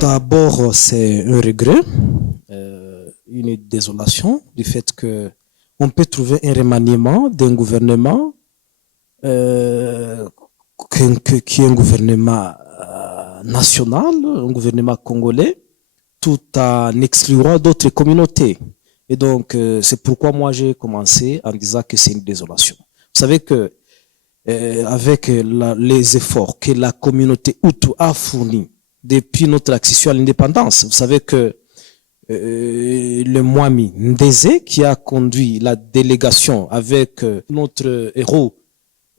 D'abord, c'est un regret, une désolation du fait que on peut trouver un remaniement d'un gouvernement qui est un gouvernement national, un gouvernement congolais, tout en excluant d'autres communautés. Et donc, c'est pourquoi moi j'ai commencé en disant que c'est une désolation. Vous savez que avec les efforts que la communauté Hutu a fournis depuis notre accession à l'indépendance, vous savez que le Mwami Ndeze, qui a conduit la délégation avec notre héros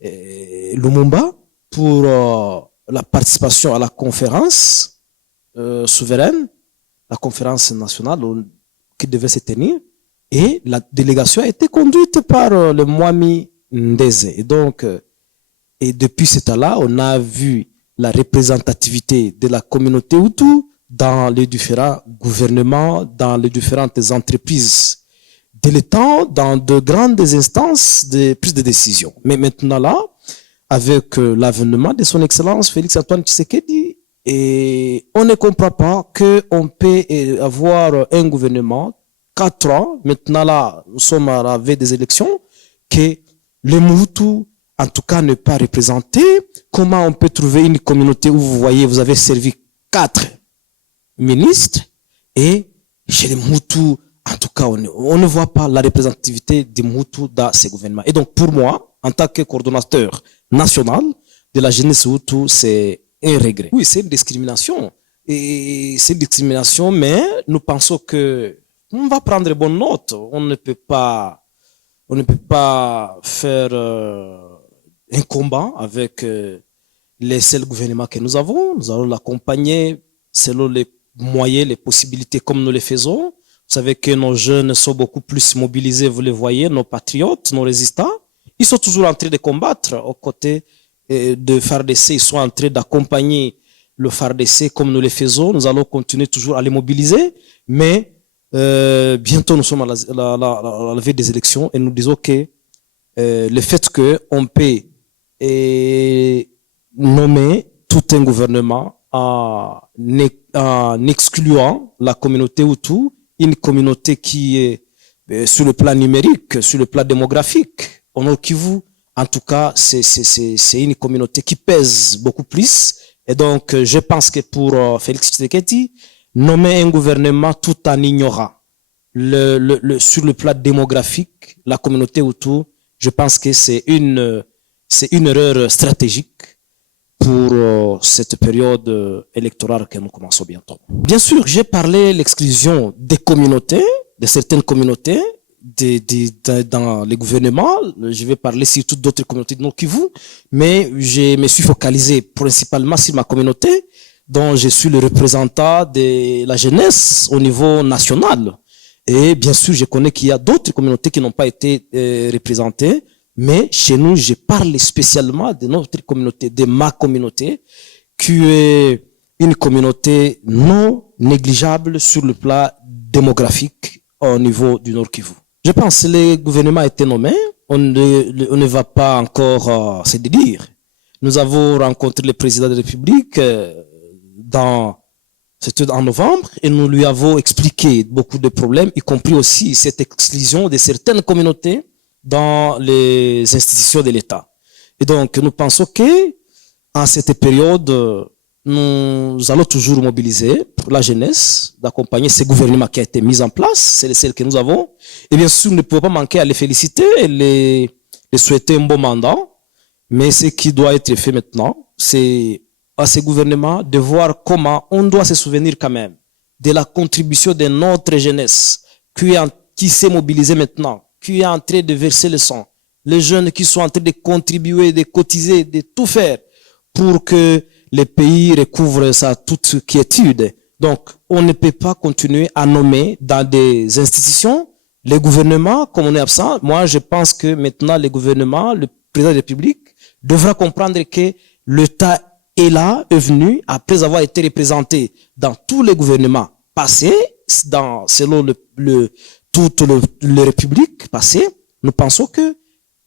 Lumumba pour la participation à la conférence souveraine, la conférence nationale qui devait se tenir, et la délégation a été conduite par le Mwami Ndeze. Et donc, et depuis ce temps-là, on a vu la représentativité de la communauté Hutu dans les différents gouvernements, dans les différentes entreprises de l'État, dans de grandes instances de prise de décision. Mais maintenant là, avec l'avènement de son Excellence Félix Antoine Tshisekedi, et on ne comprend pas qu'on peut avoir un gouvernement 4 ans, maintenant là, nous sommes à la veille des élections, que les Hutu en tout cas ne pas représenté. Comment on peut trouver une communauté où vous voyez, vous avez servi 4 ministres et chez les Hutus, en tout cas, on ne voit pas la représentativité des Hutus dans ces gouvernements. Et donc, pour moi, en tant que coordonnateur national de la jeunesse Hutu, c'est un regret. Oui, c'est une discrimination. Et c'est une discrimination, mais nous pensons que on va prendre bonne note. On ne peut pas faire un combat avec les seuls gouvernements que nous avons. Nous allons l'accompagner selon les moyens, les possibilités comme nous les faisons. Vous savez que nos jeunes sont beaucoup plus mobilisés, vous les voyez, nos patriotes, nos résistants. Ils sont toujours en train de combattre aux côtés de FARDC. Ils sont en train d'accompagner le FARDC comme nous les faisons. Nous allons continuer toujours à les mobiliser. Mais bientôt, nous sommes à la veille des élections et nous disons que le fait qu'on peut nommer tout un gouvernement en excluant la communauté Hutu, une communauté qui est sur le plan numérique, sur le plan démographique. Au Nord Kivu, en tout cas, c'est une communauté qui pèse beaucoup plus. Et donc, je pense que pour Félix Tshisekedi, nommer un gouvernement tout en ignorant sur le plan démographique, la communauté Hutu, je pense que c'est une erreur stratégique pour cette période électorale que nous commençons bientôt. Bien sûr, j'ai parlé de l'exclusion des communautés, de certaines communautés, dans les gouvernements. Je vais parler surtout d'autres communautés de Nord Kivu, mais je me suis focalisé principalement sur ma communauté, dont je suis le représentant de la jeunesse au niveau national. Et bien sûr, je connais qu'il y a d'autres communautés qui n'ont pas été représentées, mais chez nous, je parle spécialement de notre communauté, de ma communauté, qui est une communauté non négligeable sur le plan démographique au niveau du Nord Kivu. Je pense que le gouvernement a été nommé, on ne va pas encore se dire. Nous avons rencontré le président de la République c'était en novembre, et nous lui avons expliqué beaucoup de problèmes, y compris aussi cette exclusion de certaines communautés dans les institutions de l'État. Et donc, nous pensons que, en cette période, nous allons toujours mobiliser pour la jeunesse, d'accompagner ce gouvernement qui a été mis en place, c'est celle que nous avons. Et bien sûr, nous ne pouvons pas manquer à les féliciter et les souhaiter un bon mandat. Mais ce qui doit être fait maintenant, c'est à ce gouvernement de voir comment on doit se souvenir quand même de la contribution de notre jeunesse qui s'est mobilisée maintenant, qui est en train de verser le sang. Les jeunes qui sont en train de contribuer, de cotiser, de tout faire pour que le pays recouvre sa toute quiétude. Donc, on ne peut pas continuer à nommer dans des institutions les gouvernements comme on est absent. Moi, je pense que maintenant, le gouvernement, le président de la République devra comprendre que l'État est là, est venu, après avoir été représenté dans tous les gouvernements passés, selon toute la République passée. Nous pensons que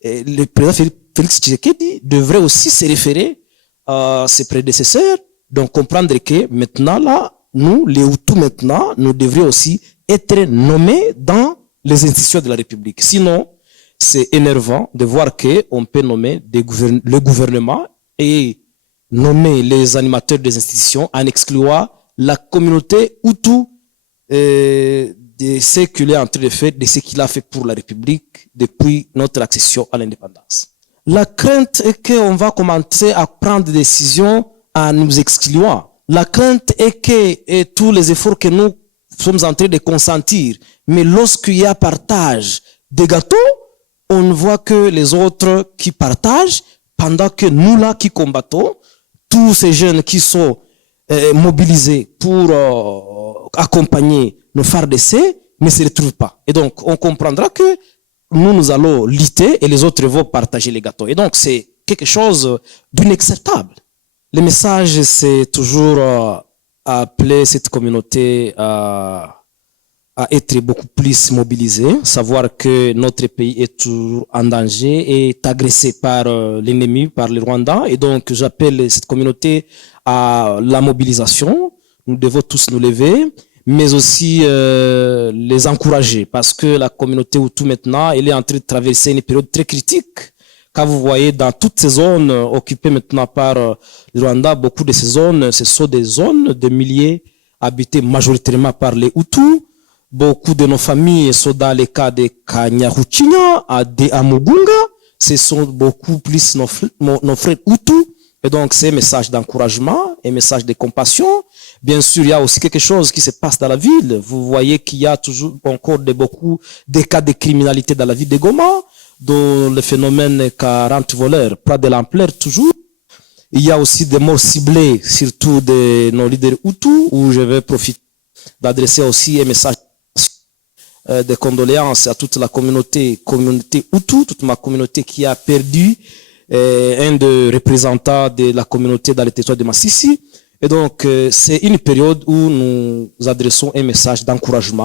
le président Félix Tshisekedi devrait aussi se référer à ses prédécesseurs, donc comprendre que maintenant là, nous, les Hutus maintenant, nous devrions aussi être nommés dans les institutions de la République. Sinon, c'est énervant de voir qu'on peut nommer le gouvernement et nommer les animateurs des institutions en excluant la communauté Hutu de ce qu'il est en train de faire, de ce qu'il a fait pour la République depuis notre accession à l'indépendance. La crainte est qu'on va commencer à prendre des décisions en nous excluant. La crainte est que tous les efforts que nous sommes en train de consentir, mais lorsqu'il y a partage des gâteaux, on ne voit que les autres qui partagent, pendant que nous là qui combattons, tous ces jeunes qui sont mobilisés pour accompagner nos FARDC ne se retrouvent pas. Et donc, on comprendra que nous allons lutter et les autres vont partager les gâteaux. Et donc, c'est quelque chose d'inacceptable. Le message, c'est toujours appeler cette communauté à être beaucoup plus mobilisée, savoir que notre pays est toujours en danger, est agressé par l'ennemi, par les Rwandais. Et donc, j'appelle cette communauté à la mobilisation. Nous devons tous nous lever, mais aussi les encourager, parce que la communauté Hutu maintenant, elle est en train de traverser une période très critique. Quand vous voyez dans toutes ces zones occupées maintenant par le Rwanda, beaucoup de ces zones, ce sont des zones de milliers habitées majoritairement par les Hutus. Beaucoup de nos familles sont dans les cas de Kanyaruchinya, à Mugunga. Ce sont beaucoup plus nos frères Hutus. Et donc, c'est un message d'encouragement, un message de compassion. Bien sûr, il y a aussi quelque chose qui se passe dans la ville. Vous voyez qu'il y a toujours encore beaucoup de cas de criminalité dans la ville de Goma, dont le phénomène 40 voleurs prend de l'ampleur toujours. Il y a aussi des morts ciblées, surtout de nos leaders Hutus, où je vais profiter d'adresser aussi un message de condoléances à toute la communauté Hutu, toute ma communauté qui a perdu un des représentants de la communauté dans le territoire de Massissi. Et donc, c'est une période où nous adressons un message d'encouragement